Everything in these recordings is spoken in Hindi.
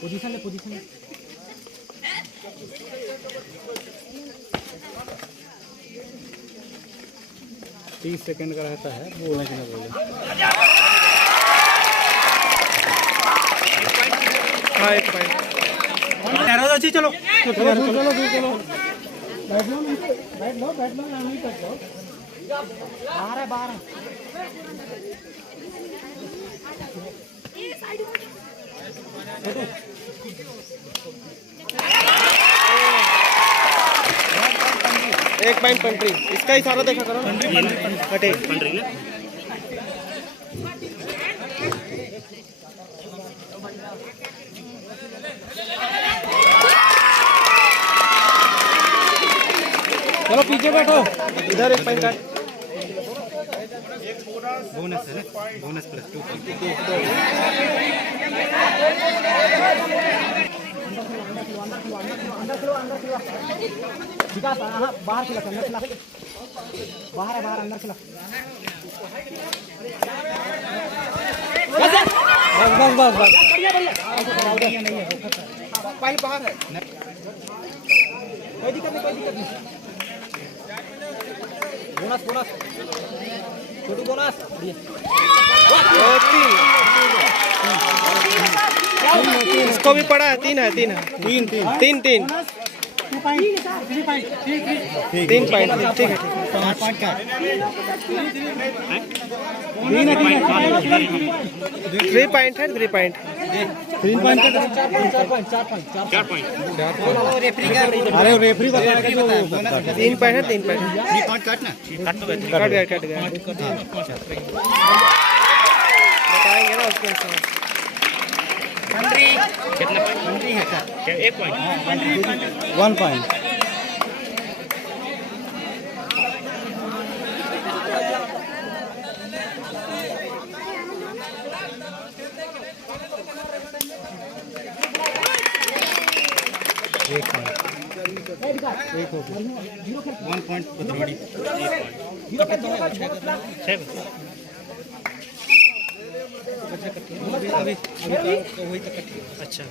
पोजीशन ले 30 सेकंड का रहता है, बोले कि ना बोले। हाँ, एक पॉइंट। चलो चलो बैठ लो नहीं कर दो। बाहर है। एक पॉइंट पंट्री। इसका इशारा देखा करो। हटे पंट्री ना। चलो पीछे बैठो। इधर एक पॉइंट काट। बोनस है ना, बोनस प्लस 2। विकास हाँ बाहर खिला, अंदर खिला। बाहर है, अंदर खिला। बस बढ़िया नहीं है, पॉइंट बाहर है। कोई दिक्कत नहीं। बोनस छोटू बोनस। इसको भी पड़ा है। 3 है। 3 पॉइंट। ठीक है। 5 पॉइंट का 3 पॉइंट है। 3 पॉइंट। 3 पॉइंट का 4 पॉइंट। अरे रेफरी बता रहा है कि 3 पॉइंट है। 3 पॉइंट। 3 पॉइंट काटना। कट गया। बताएंगे ना उसके हिसाब। कितना पॉइंट है का? 1 पॉइंट। 1 पॉइंट। एक हो गया। 1 पॉइंट पतरोड़ी। अभी वही तक। अच्छा।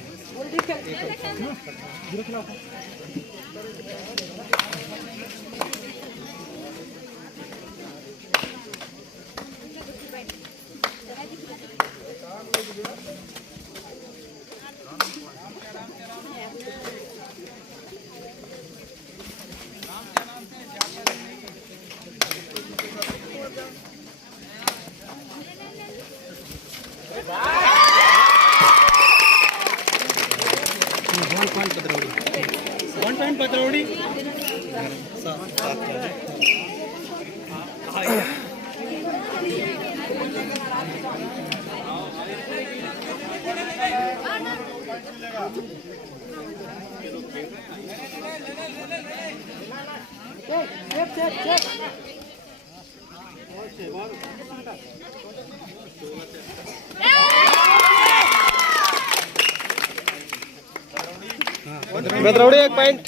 पतरोड़ी। बदरौड़ी 1 पॉइंट।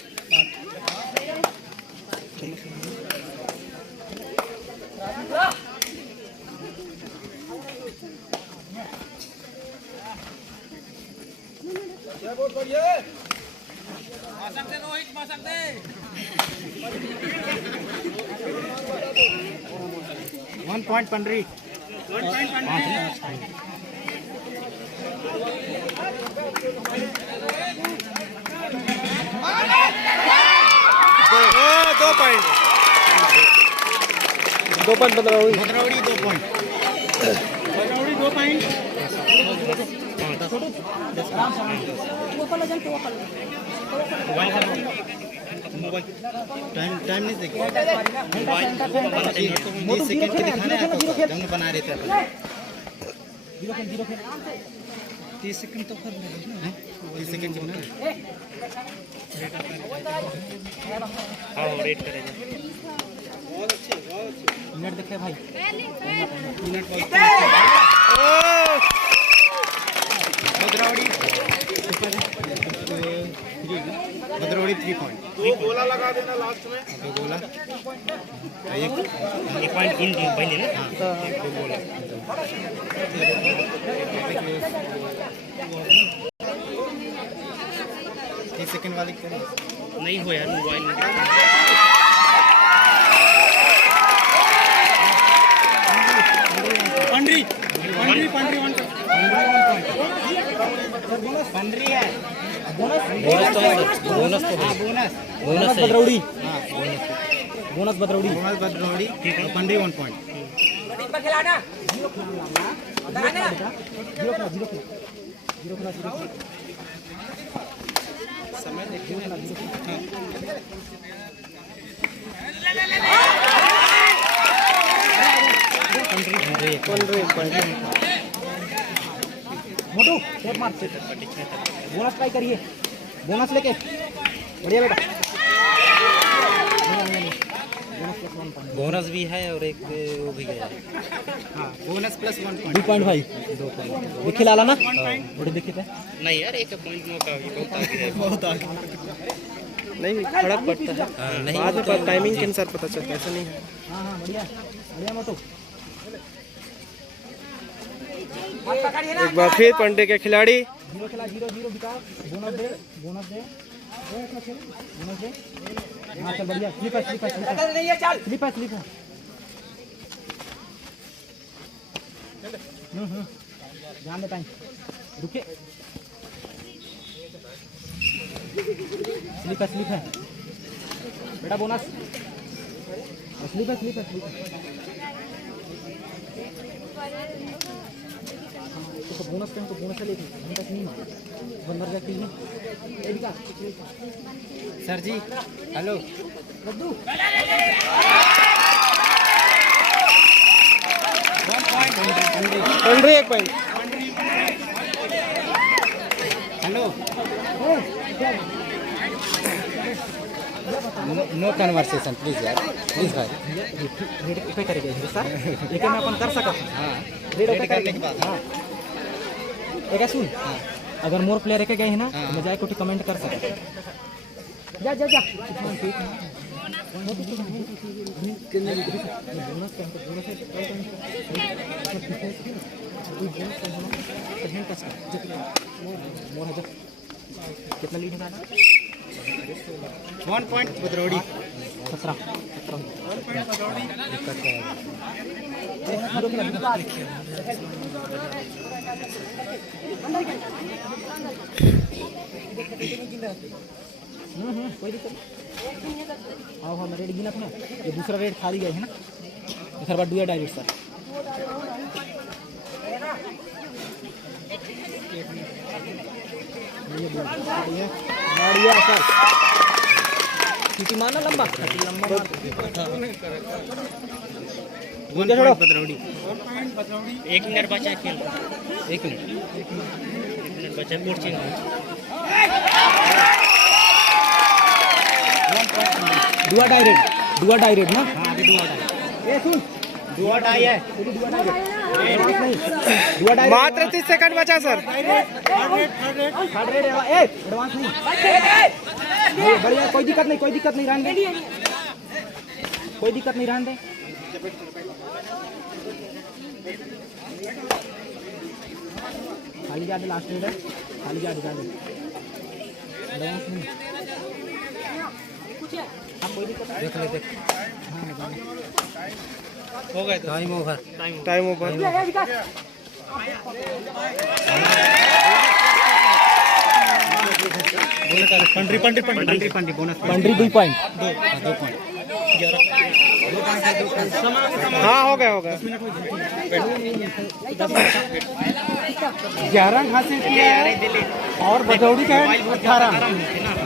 बहुत बढ़िया। 1 point Pandri. 2 point. 2 point Badraudi. 2 point. 2 point. Time नहीं देखिए। 20 सेकंड के दिखाना है आपको, जंग बना रहे थे। 30 सेकंड तो कर रहे हैं। 30 सेकंड के बना। हाँ रेट करेगा। बहुत अच्छे। मिनट देखे भाई। Minute बदरौड़ी 3 point. 2 गोला लगा देना लास्ट में। 2 गोला। 1 पॉइंट इन पहले ना। हाँ 2 गोला। सेकंड वाली नहीं हो यार मोबाइल में पंडरी पंडरी पंडरी वन पंडरी है bonus bonus Badraudi bonus Badraudi bonus Badraudi Pandri 1 point मोटू शॉट मार बोनस ट्राई करिए बोनस लेके बढ़िया बेटा बोनस भी है और एक वो भी गया हाँ बोनस प्लस 1 पॉइंट 2.5 देखिए लाला ना बड़े देखिए थे नहीं यार एक पॉइंट मौका भी बहुत आगे है बहुत आगे नहीं फर्क पड़ता है नहीं बाद में टाइमिंग के अनुसार पता चलता है, ऐसा नहीं है। हाँ हाँ बढ़िया बढ़िया मोटू एक बार फिर पंडे के खिलाड़ी 0 खेला 0-0 विकास बोनस दे बोनस दे बोनस दे हाँ चल बढ़िया स्लिप है स्लिप है स्लिप है स्लिप है ध्यान दे टाइम रुके स्लिप है बेटा बोनस स्लिप है तो बोनस पे हमको बोनस लेके हम तक नहीं मार बंदर जाके नहीं ए विकास सर जी हेलो लड्डू 1 point Pandri 1 point hello no conversation please यार प्लीज भाई रेड पे करेंगे सर एक में अपन कर सकत हाँ रेड करने के बाद हाँ एक सुन अगर मोर प्लेयर एक गए है ना तो मैं जाए कोटी कमेंट कर सकते जा जा जा कितना लीड है 1 पॉइंट बदरौड़ी 17 कोई दिक्कत नहीं हाँ हाँ रेड गिना था ना ये दूसरा रेड खाली गए है ना इधर बार डुआ डायरेक्ट सर बढ़िया सर सीटी मारना लंबा लंबा 1 पॉइंट बदरौड़ी 1 मिनट बचा खेल 1 मिनट बचा कोचिंग डुआ डायरेक्ट ना हाँ अभी दुआ डाई ए सुन दुआ डाई है डुआ डायरेक्ट मात्र 30 सेकंड बचा सर। थर्ड रेड एडवांस नहीं बढ़िया कोई दिक्कत नहीं रहने दे कोई दिक्कत नहीं रहने दे खाली जा दे लास्ट रेड है खाली जा दे एडवांस नहीं हाँ कोई दिक्कत नहीं देख हो गए तो टाइम ओवर पंडरी बोनस पंडरी 2 पॉइंट 2 पॉइंट हाँ हो गया 11 हासिल किए और बदौड़ी का 18